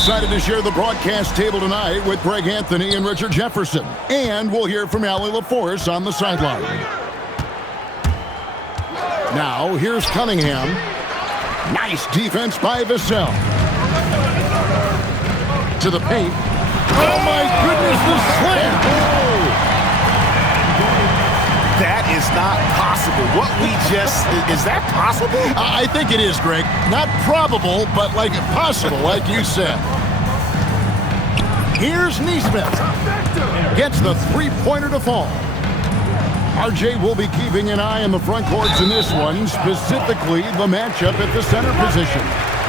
Excited to share the broadcast table tonight with Greg Anthony and Richard Jefferson. And we'll hear from Allie LaForce on the sideline. Now, here's Cunningham. Nice defense by Vassell. To the paint. Oh, my goodness, the slam. Oh. That is not possible. What we just, is that possible? I think it is, Greg. Not probable, but like possible, like you said. Here's Neesmith. Gets the three-pointer to fall. RJ will be keeping an eye on the front courts in this one, specifically the matchup at the center position.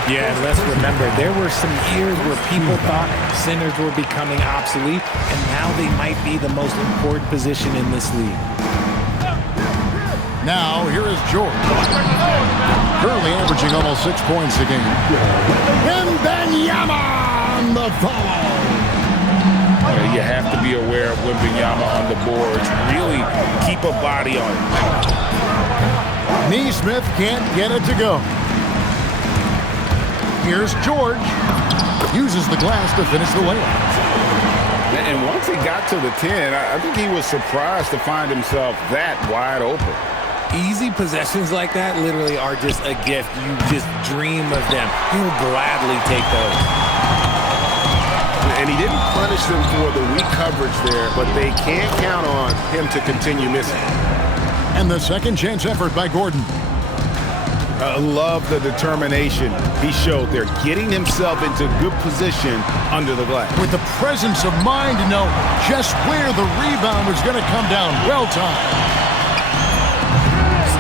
Yeah, and let's remember, there were some years where people thought centers were becoming obsolete, and now they might be the most important position in this league. Now, here is George. Currently averaging almost 6 points a game. Wembanyama on the foul. You have to be aware of Wembanyama on the boards. Really keep a body on it. Neesmith can't get it to go. Here's George. Uses the glass to finish the layup. And once he got to the 10, I think he was surprised to find himself that wide open. Easy possessions like that literally are just a gift. You just dream of them. He'll gladly take those. And he didn't punish them for the weak coverage there, but they can't count on him to continue missing. And the second chance effort by Gordon. I love the determination he showed there, getting himself into good position under the glass. With the presence of mind to know just where the rebound was going to come down. Well timed.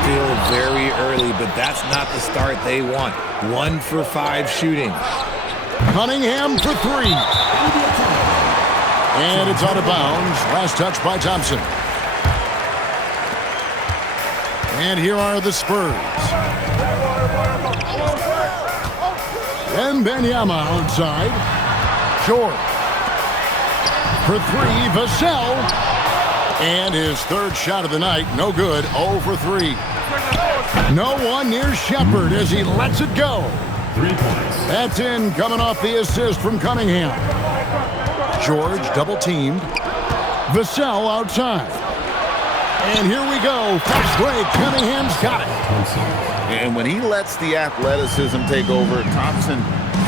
Still very early, but that's not the start they want. 1 for 5 shooting. Cunningham for 3. And it's out of bounds. Last touch by Thompson. And here are the Spurs. Wembanyama outside. Short. For 3, Vassell. And his third shot of the night, no good, 0 for 3. No one near Shepard as he lets it go. 3 points. That's in, coming off the assist from Cunningham. George double-teamed. Vassell outside. And here we go. Fast break. Cunningham's got it. And when he lets the athleticism take over, Thompson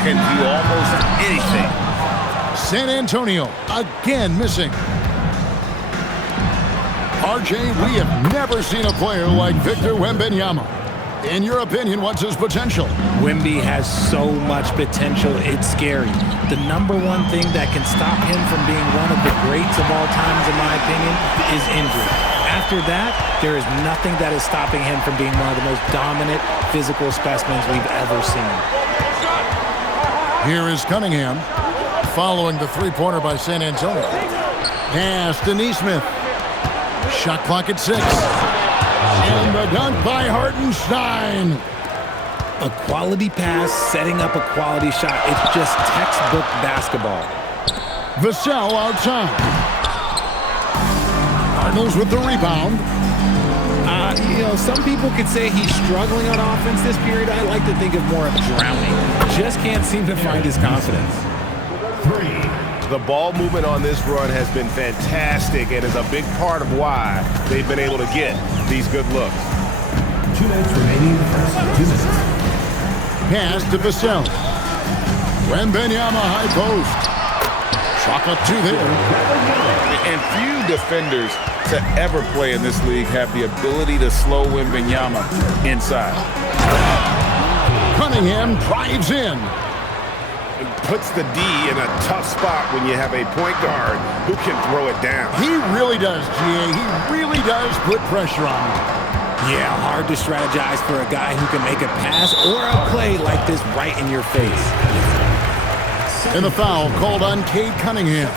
can do almost anything. San Antonio again missing. RJ, we have never seen a player like Victor Wembanyama. In your opinion, what's his potential? Wemby has so much potential, it's scary. The number one thing that can stop him from being one of the greats of all times, in my opinion, is injury. After that, there is nothing that is stopping him from being one of the most dominant physical specimens we've ever seen. Here is Cunningham following the three-pointer by San Antonio. Pass to Neesmith. Shot clock at 6. And the dunk by Hartenstein. A quality pass, setting up a quality shot. It's just textbook basketball. Vassell outside. Cardinals with the rebound. Some people could say he's struggling on offense this period. I like to think of more of drowning. Just can't seem to find his confidence. 3. The ball movement on this run has been fantastic and is a big part of why they've been able to get these good looks. 2 minutes remaining in the first. 2 minutes. Pass to Vassell. Wembanyama high post. Chalk up 2 there. And few defenders to ever play in this league have the ability to slow Wembanyama inside. Cunningham drives in. Puts the D in a tough spot when you have a point guard who can throw it down. He really does, GA. He really does put pressure on him. Yeah, hard to strategize for a guy who can make a pass or a play like this right in your face. And the foul called on Cade Cunningham.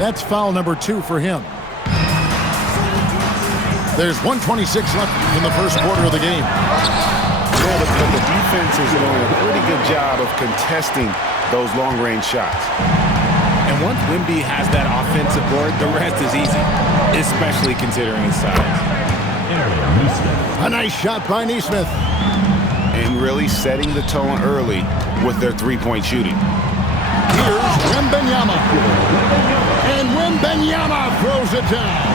That's foul number 2 for him. There's 1:26 left in the first quarter of the game. Yeah, but the defense is doing a pretty good job of contesting those long-range shots. And once Wemby has that offensive board, the rest is easy, especially considering his size. A nice shot by Neesmith. And really setting the tone early with their three-point shooting. Here's Wembanyama. And Wembanyama throws it down.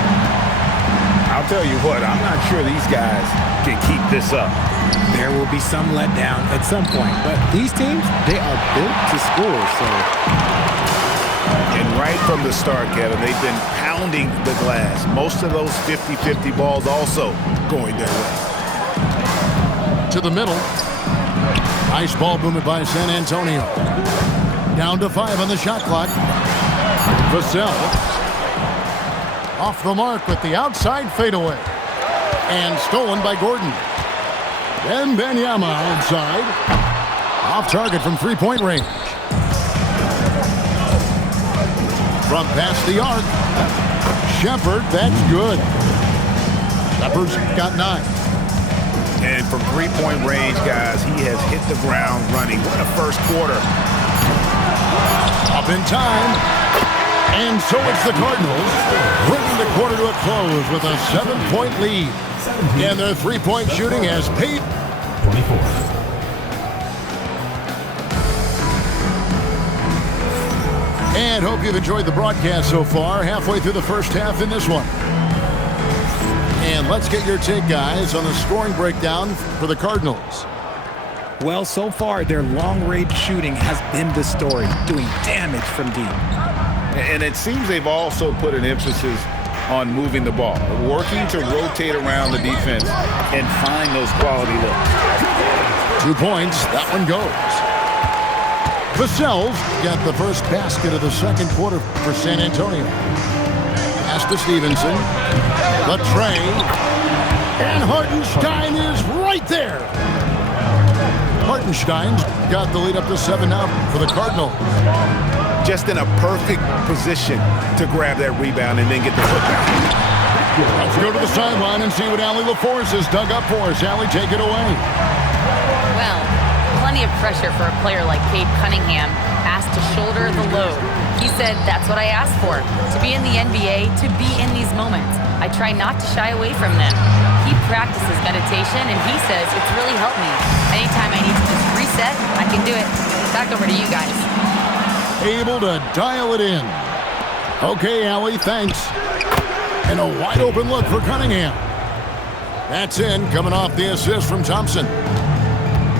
I'll tell you what, I'm not sure these guys can keep this up. There will be some letdown at some point, but these teams, they are built to score, so. And right from the start, Kevin, they've been pounding the glass. Most of those 50-50 balls also going their way. To the middle. Nice ball movement by San Antonio. Down to 5 on the shot clock. Vassell. Off the mark with the outside fadeaway. And stolen by Gordon. Wembanyama outside. Off target from three-point range. From past the arc. Shepherd, that's good. Shepherd's got 9. And from three-point range, guys, he has hit the ground running. What a first quarter. Up in time. And so it's the Cardinals bringing the quarter to a close with a 7-point lead. And their three-point shooting has paid. 24. And hope you've enjoyed the broadcast so far. Halfway through the first half in this one. And let's get your take, guys, on the scoring breakdown for the Cardinals. Well, so far, their long-range shooting has been the story, doing damage from deep. And it seems they've also put an emphasis on moving the ball, working to rotate around the defense and find those quality looks. 2 points. That one goes. Vassell's got the first basket of the second quarter for San Antonio. Pass to Stevenson. The tray. And Hartenstein is right there. Hartenstein's got the lead up to 7 now for the Cardinals. Just in a perfect position to grab that rebound and then get the foot back. Let's go to the sideline and see what Allie LaForce has dug up for us. Allie, take it away. Well, plenty of pressure for a player like Cade Cunningham, asked to shoulder the load. He said, that's what I asked for, to be in the NBA, to be in these moments. I try not to shy away from them. He practices meditation, and he says it's really helped me. Anytime I need to just reset, I can do it. Back over to you guys. Able to dial it in. Okay, Allie, thanks. And a wide open look for Cunningham. That's in, coming off the assist from Thompson.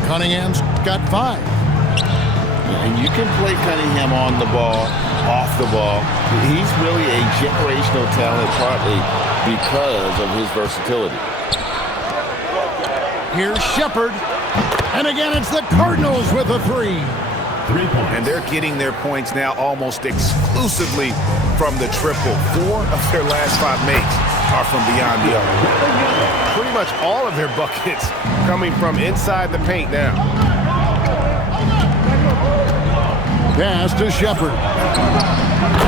Cunningham's got 5. And you can play Cunningham on the ball, off the ball. He's really a generational talent, partly because of his versatility. Here's Shepherd. And again, it's the Cardinals with a 3. 3 points. And they're getting their points now almost exclusively from the triple. 4 of their last 5 makes are from beyond the arc. Pretty much all of their buckets coming from inside the paint now. Pass to Shepherd.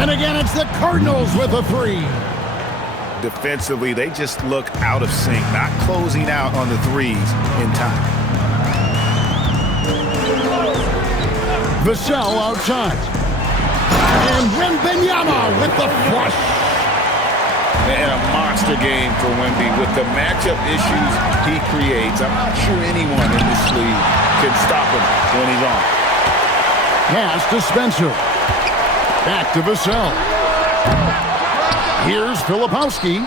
And again, it's the Cardinals with a 3. Defensively, they just look out of sync, not closing out on the threes in time. Vassell outside. And Wembanyama with the flush. And a monster game for Wemby with the matchup issues he creates. I'm not sure anyone in this league can stop him when he's on. Pass to Spencer. Back to Vassell. Here's Filipowski.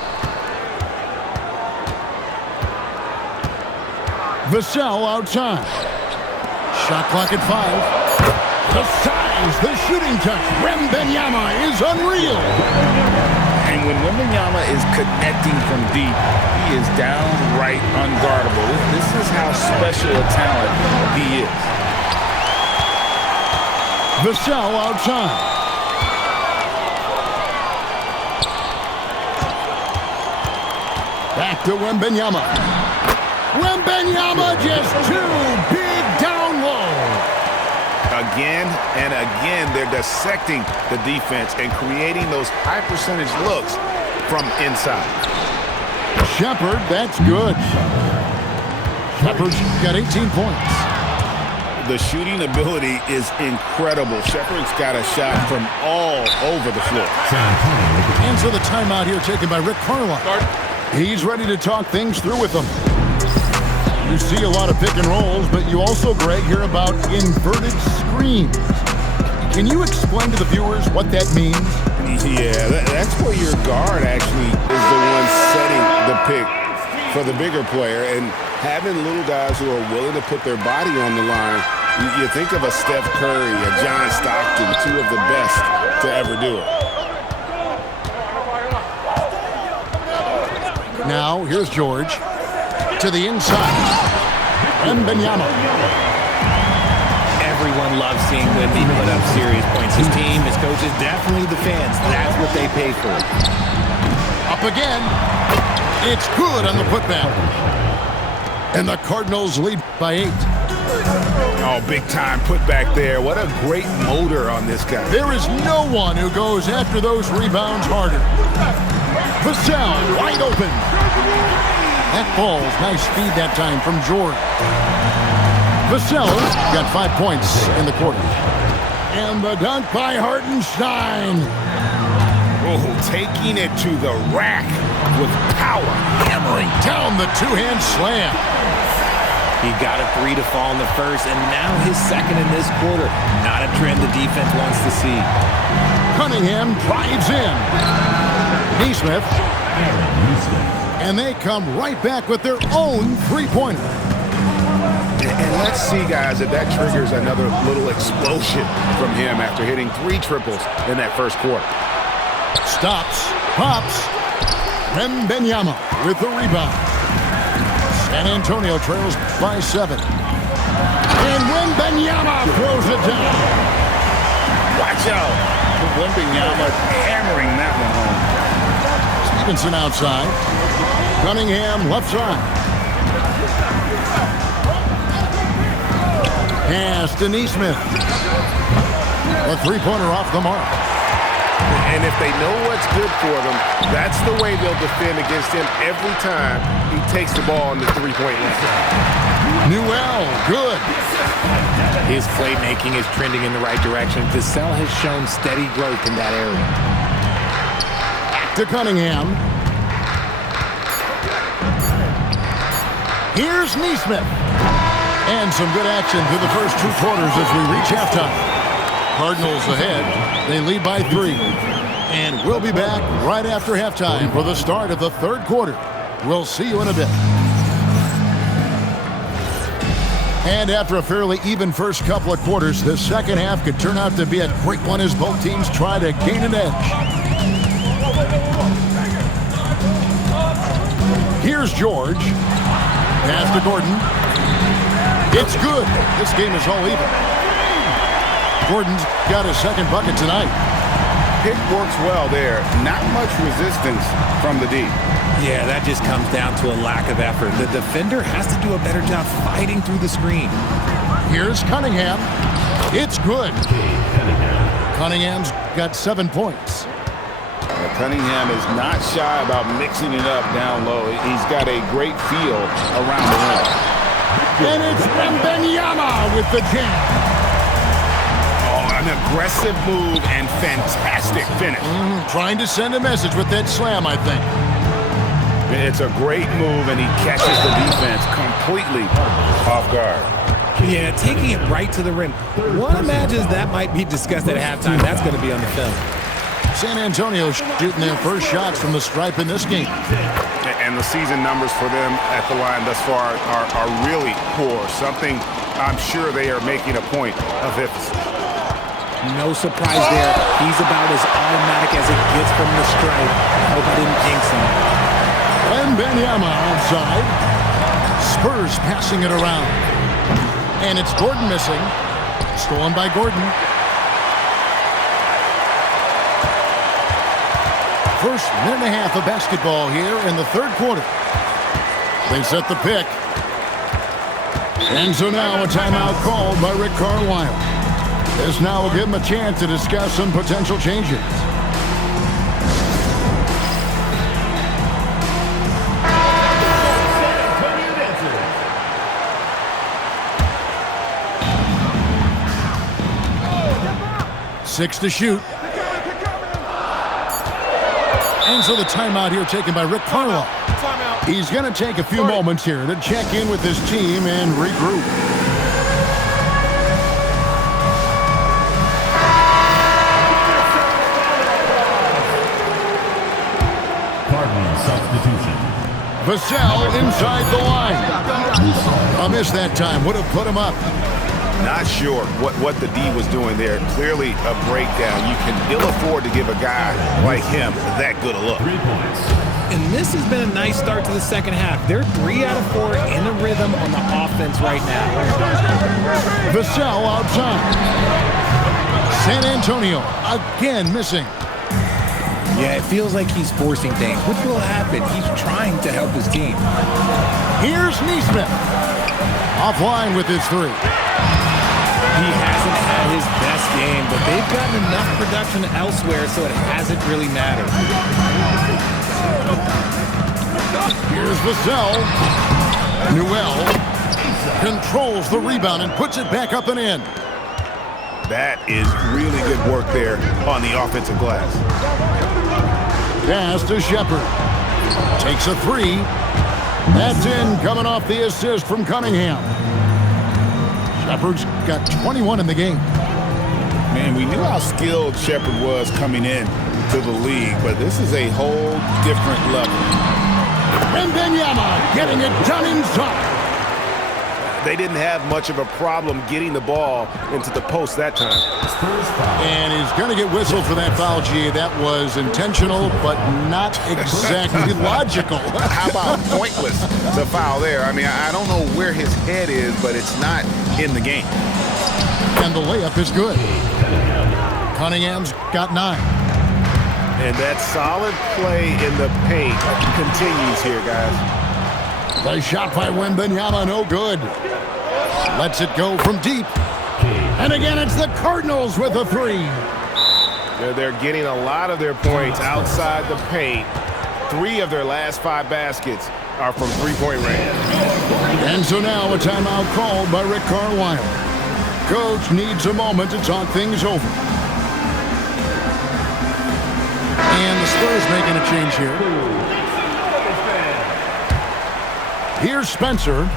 Vassell outside. Shot clock at 5. The size, the shooting touch. Wembanyama is unreal. And when Wembanyama is connecting from deep, he is downright unguardable. This is how special a talent he is. Vassell outside. Back to Wembanyama. Wembanyama just too big down low. Again and again, they're dissecting the defense and creating those high-percentage looks from inside. Shepherd, that's good. Shepherd's got 18 points. The shooting ability is incredible. Shepherd's got a shot from all over the floor. And so the timeout here taken by Rick Carlisle. He's ready to talk things through with them. You see a lot of pick and rolls, but you also, Greg, hear about inverted screens. Can you explain to the viewers what that means? Yeah, that's where your guard actually is the one setting the pick for the bigger player, and having little guys who are willing to put their body on the line. You think of a Steph Curry, a John Stockton, two of the best to ever do it. Now, here's George to the inside. Wembanyama. Everyone loves seeing Wemby put up serious points. His team, his coaches, definitely the fans. That's what they pay for. Up again. It's good on the putback. And the Cardinals lead by 8. Oh, big time putback there. What a great motor on this guy. There is no one who goes after those rebounds harder. Vassell wide open. That falls. Nice speed that time from George. Vassell got 5 points in the quarter. And the dunk by Hartenstein. Oh, taking it to the rack with power. Hammering down the two-hand slam. He got a 3 to fall in the first, and now his second in this quarter. Not a trend the defense wants to see. Cunningham drives in. Neesmith. And they come right back with their own three-pointer. And let's see, guys, if that triggers another little explosion from him after hitting 3 triples in that first quarter. Stops, pops. Wembanyama with the rebound. San Antonio trails by 7. And Wembanyama throws it down. Watch out. Wembanyama hammering that one home. Stevenson outside. Cunningham left side. Pass to Neesmith. A three-pointer off the mark. And if they know what's good for them, that's the way they'll defend against him every time he takes the ball on the three-point line. Newell, good. His playmaking is trending in the right direction. Vassell has shown steady growth in that area. Back to Cunningham. Here's Neesmith. And some good action through the first 2 quarters as we reach halftime. Cardinals ahead. They lead by 3. And we'll be back right after halftime for the start of the third quarter. We'll see you in a bit. And after a fairly even first couple of quarters, the second half could turn out to be a quick one as both teams try to gain an edge. Here's George. Pass to Gordon. It's good. This game is all even. Gordon's got his second bucket tonight. Pick works well there. Not much resistance from the D. Yeah, that just comes down to a lack of effort. The defender has to do a better job fighting through the screen. Here's Cunningham. It's good. Cunningham's got 7 points. Cunningham is not shy about mixing it up down low. He's got a great feel around the rim. And it's Wembanyama with the jam. Oh, an aggressive move and fantastic finish. Trying to send a message with that slam, I think. It's a great move, and he catches the defense completely off guard. Yeah, taking it right to the rim. One imagines that might be discussed at halftime. That's going to be on the film. San Antonio shooting their first shots from the stripe in this game. And the season numbers for them at the line thus far are really poor. Something I'm sure they are making a point of emphasis. No surprise there. He's about as automatic as it gets from the stripe. I hope I didn't jinx him. Wembanyama outside. Spurs passing it around. And it's Gordon missing. Stolen by Gordon. First minute and a half of basketball here in the third quarter. They set the pick. And so now a timeout called by Rick Carlisle. This now will give him a chance to discuss some potential changes. Six to shoot. And so the timeout here taken by Rick Carlisle. He's going to take a few moments here to check in with his team and regroup. Substitution. Vassell inside the line. A miss that time. Would have put him up. Not sure what the D was doing there. Clearly a breakdown. You can ill afford to give a guy like him that good a look. 3 points. And this has been a nice start to the second half. They're 3 out of 4 in a rhythm on the offense right now. Vassell outside. San Antonio again missing. Yeah, it feels like he's forcing things. What will happen? He's trying to help his team. Here's Neesmith. Offline with his 3. He hasn't had his best game, but they've gotten enough production elsewhere, so it hasn't really mattered. Here's Vassell. Newell controls the rebound and puts it back up and in. That is really good work there on the offensive glass. Pass to Shepard. Takes a 3. That's in, coming off the assist from Cunningham. Shepard's got 21 in the game. Man, we knew how skilled Shepard was coming in to the league, but this is a whole different level. Wembanyama getting it done inside. They didn't have much of a problem getting the ball into the post that time. And he's going to get whistled for that foul, G. That was intentional, but not exactly logical. How about pointless, the foul there? I mean, I don't know where his head is, but it's not in the game. And the layup is good. Cunningham's got 9. And that solid play in the paint continues here, guys. The shot by Wembanyama, no good. Lets it go from deep. And again, it's the Cardinals with a 3. They're getting a lot of their points outside the paint. 3 of their last 5 baskets are from three-point range. And so now a timeout called by Rick Carlisle. Coach needs a moment to talk things over. And the Spurs making a change here. Here's Spencer.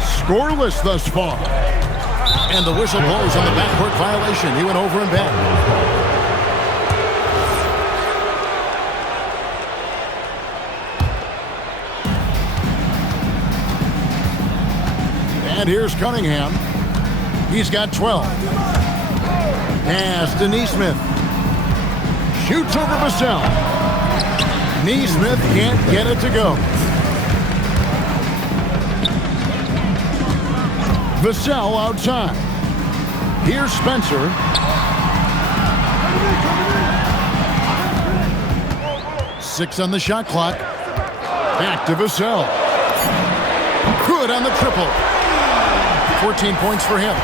Scoreless thus far. And the whistle blows on the backcourt violation. He went over and back. And here's Cunningham. He's got 12. Pass to Neesmith. Shoots over Vassell. Neesmith can't get it to go. Vassell outside. Here's Spencer. Six on the shot clock. Back to Vassell. Good on the triple. 14 points for him.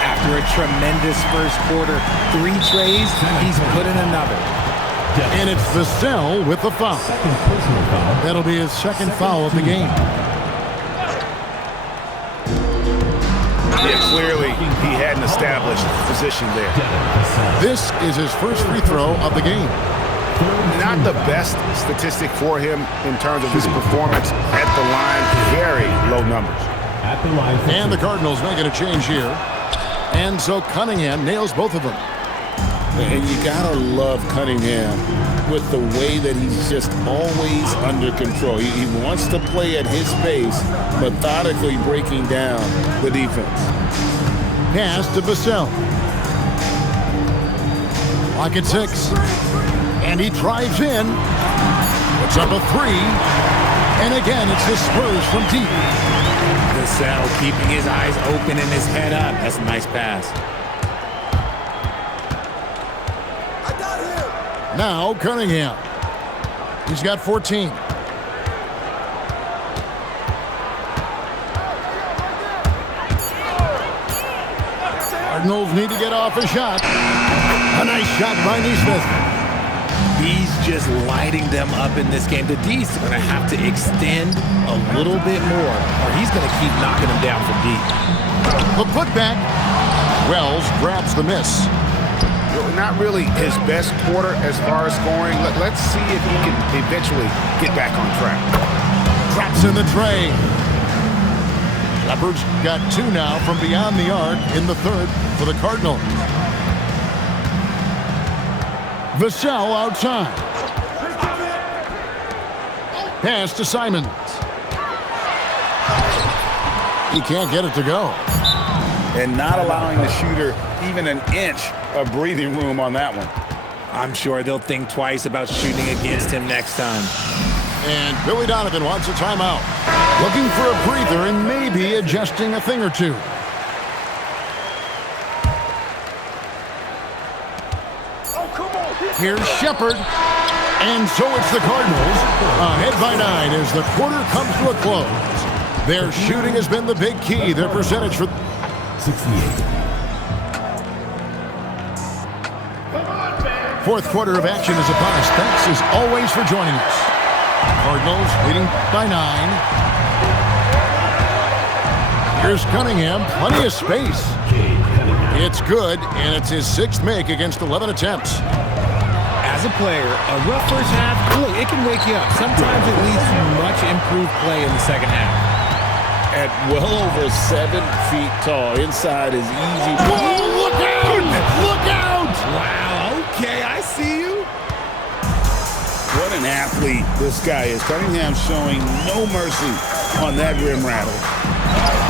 After a tremendous first quarter, 3 trays, he's put in another. And it's Vassell with the foul. That'll be his second foul of the game. Yeah, clearly he hadn't established position there. This is his first free throw of the game. Not the best statistic for him in terms of his performance at the line. Very low numbers. At the line. And the Cardinals making a change here. And so Cunningham nails both of them. And you gotta love Cunningham with the way that he's just always under control. He wants to play at his pace, methodically breaking down the defense. Pass to Vassell. Clock at 6. And he drives in. Puts up a 3. And again, it's the Spurs from deep. Vassell keeping his eyes open and his head up. That's a nice pass. Now Cunningham. He's got 14. Cardinals need to get off a shot. A nice shot by Neesmith. He's just lighting them up in this game. The D's going to have to extend a little bit more, or he's going to keep knocking them down from deep. The putback. Wells grabs the miss. Not really his best quarter as far as scoring. Let's see if he can eventually get back on track. Drops in the tray. Leopards got 2 now from beyond the arc in the third for the Cardinals. Vassell outside. Pass to Simons. He can't get it to go. And not allowing the shooter even an inch of breathing room on that one. I'm sure they'll think twice about shooting against him next time. And Billy Donovan wants a timeout. Looking for a breather and maybe adjusting a thing or two. Here's Shepard. And so it's the Cardinals ahead by 9 as the quarter comes to a close. Their shooting has been the big key. Their percentage for 68. fourth quarter of action is upon us. Thanks as always for joining us. Cardinals leading by 9. Here's Cunningham, plenty of space. It's good, and it's his 6th make against 11 attempts. As a player, a rough first half, look, it can wake you up. Sometimes it leads to much improved play in the second half. At well over 7 feet tall, inside is easy. Whoa, look out! Look out! Wow, okay, I see you. What an athlete this guy is. Cunningham showing no mercy on that rim rattle.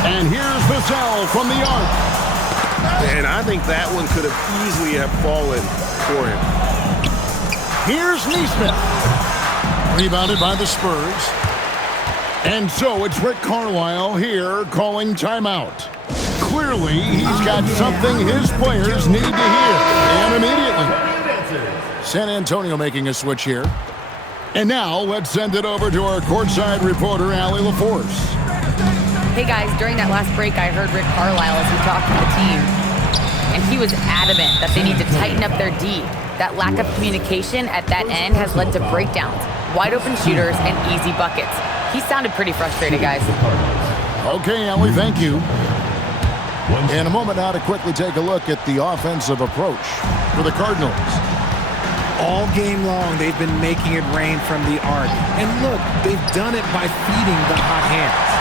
And here's Vassell from the arc. And I think that one could have easily have fallen for him. Here's Neesmith. Rebounded by the Spurs. And so it's Rick Carlisle here calling timeout. Clearly, he's got something his players need to hear. And immediately. San Antonio making a switch here. And now let's send it over to our courtside reporter, Allie LaForce. Hey guys, during that last break, I heard Rick Carlisle as he talked to the team. And he was adamant that they need to tighten up their D. That lack of communication at that end has led to breakdowns, wide open shooters, and easy buckets. He sounded pretty frustrated, guys. Okay, Allie, thank you. In a moment now to quickly take a look at the offensive approach for the Cardinals. All game long, they've been making it rain from the arc. And look, they've done it by feeding the hot hands.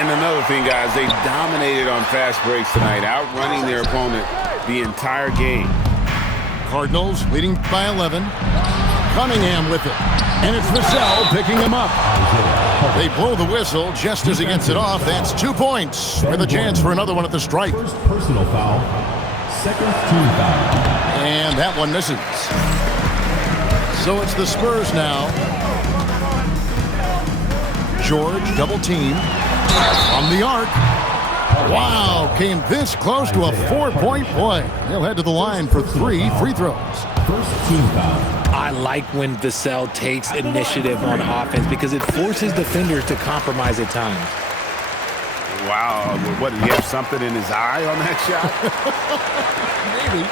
And another thing, guys, they dominated on fast breaks tonight, outrunning their opponent the entire game. Cardinals leading by 11. Cunningham with it. And it's Vassell picking him up. They blow the whistle just as he gets it off. That's 2 points with a chance for another one at the stripe. First personal foul. Second team foul. And that one misses. So it's the Spurs now. George double team on the arc. Wow, came this close to a 4-point play. They'll head to the line for 3 free throws. First team foul. I like when Vassell takes initiative on offense because it forces defenders to compromise at times. Wow, what, did he have something in his eye on that shot? Maybe.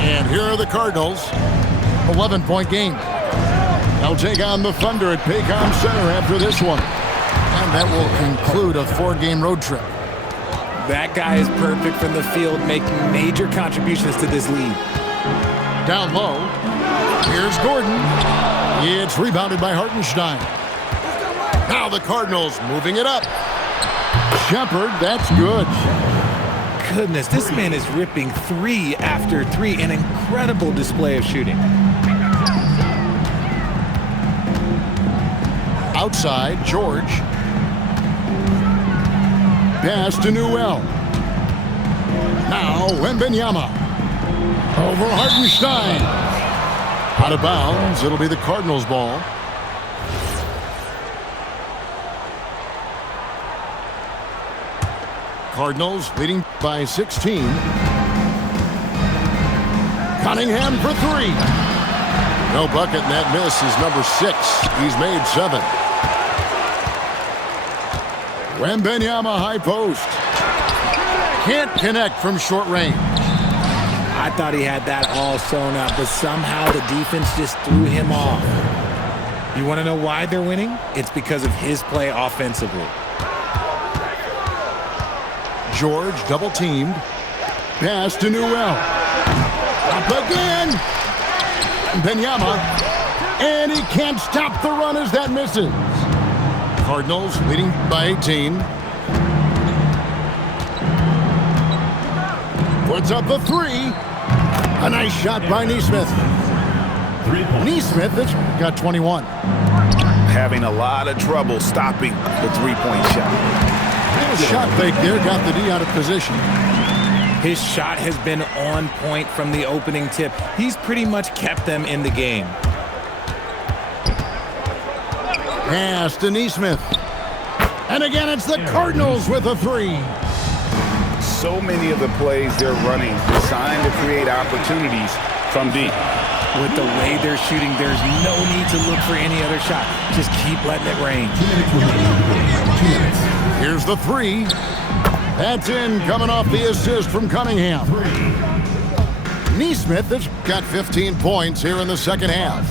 And here are the Cardinals. 11-point game. They'll take on the Thunder at Paycom Center after this one. And that will conclude a 4-game road trip. That guy is perfect from the field, making major contributions to this lead. Down low. Here's Gordon. It's rebounded by Hartenstein. Now the Cardinals moving it up. Shepard, that's good. Goodness, this man is ripping 3 after 3. An incredible display of shooting. Outside, George. Pass to Newell. Now, Wembanyama. Over Hartenstein. Out of bounds. It'll be the Cardinals' ball. Cardinals leading by 16. Cunningham for 3. No bucket, and that miss is number 6. He's made 7. Wembanyama high post. Can't connect from short range. I thought he had that all sewn up, but somehow the defense just threw him off. You want to know why they're winning? It's because of his play offensively. George double teamed. pass to Newell. Up again. Benyama. And he can't stop the run as that misses. Cardinals leading by 18. Puts up the three. A nice shot by Neesmith. Neesmith has got 21. Having a lot of trouble stopping the three-point shot. Little shot fake there, got the D out of position. His shot has been on point from the opening tip. He's pretty much kept them in the game. Pass to Neesmith. And again, it's the Cardinals with a three. So many of the plays they're running designed to create opportunities from deep. With the way they're shooting, there's no need to look for any other shot. Just keep letting it rain. 2 minutes remaining. 2 minutes. Here's the three. That's in, coming off the assist from Cunningham. Neesmith has got 15 points here in the second half.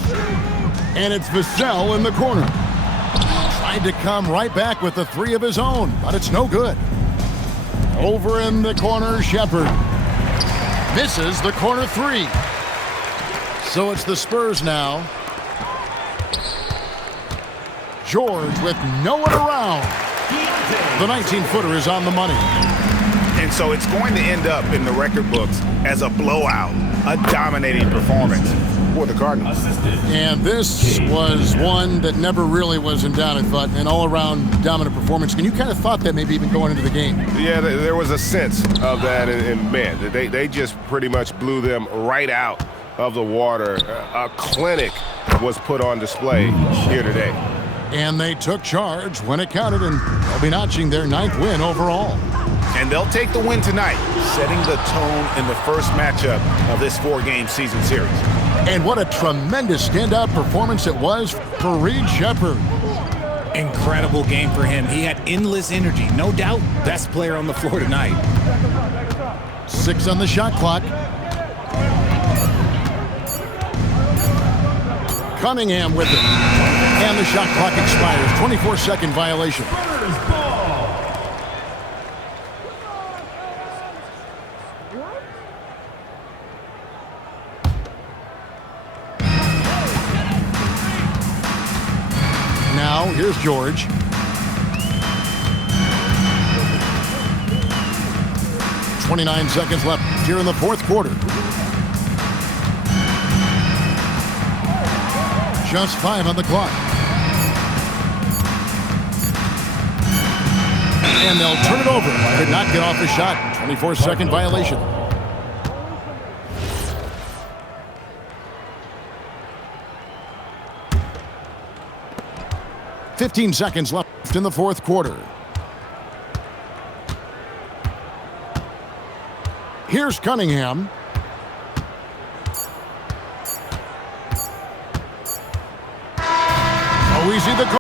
And it's Vassell in the corner. Tried to come right back with the three of his own, but it's no good. Over in the corner, Shepherd. Misses the corner three. So it's the Spurs now. George with no one around. The 19-footer is on the money. And so it's going to end up in the record books as a blowout, a dominating performance for the Cardinals. And this was one that never really was in doubt, I thought, an all-around dominant performance. And you kind of thought that maybe even going into the game. Yeah, there was a sense of that, and man, they just pretty much blew them right out of the water. A clinic was put on display here today. And they took charge when it counted, and they'll be notching their 9th win overall. And they'll take the win tonight, setting the tone in the first matchup of this 4-game season series. And what a tremendous standout performance it was for Reed Shepherd. Incredible game for him. He had endless energy. No doubt, best player on the floor tonight. 6 on the shot clock. Cunningham with it. And the shot clock expires. 24-second violation. Now, here's George. .29 seconds left here in the fourth quarter. Just 5 on the clock. And they'll turn it over. Could not get off the shot. 24-second violation. .15 seconds left in the fourth quarter. Here's Cunningham. Oh, easy the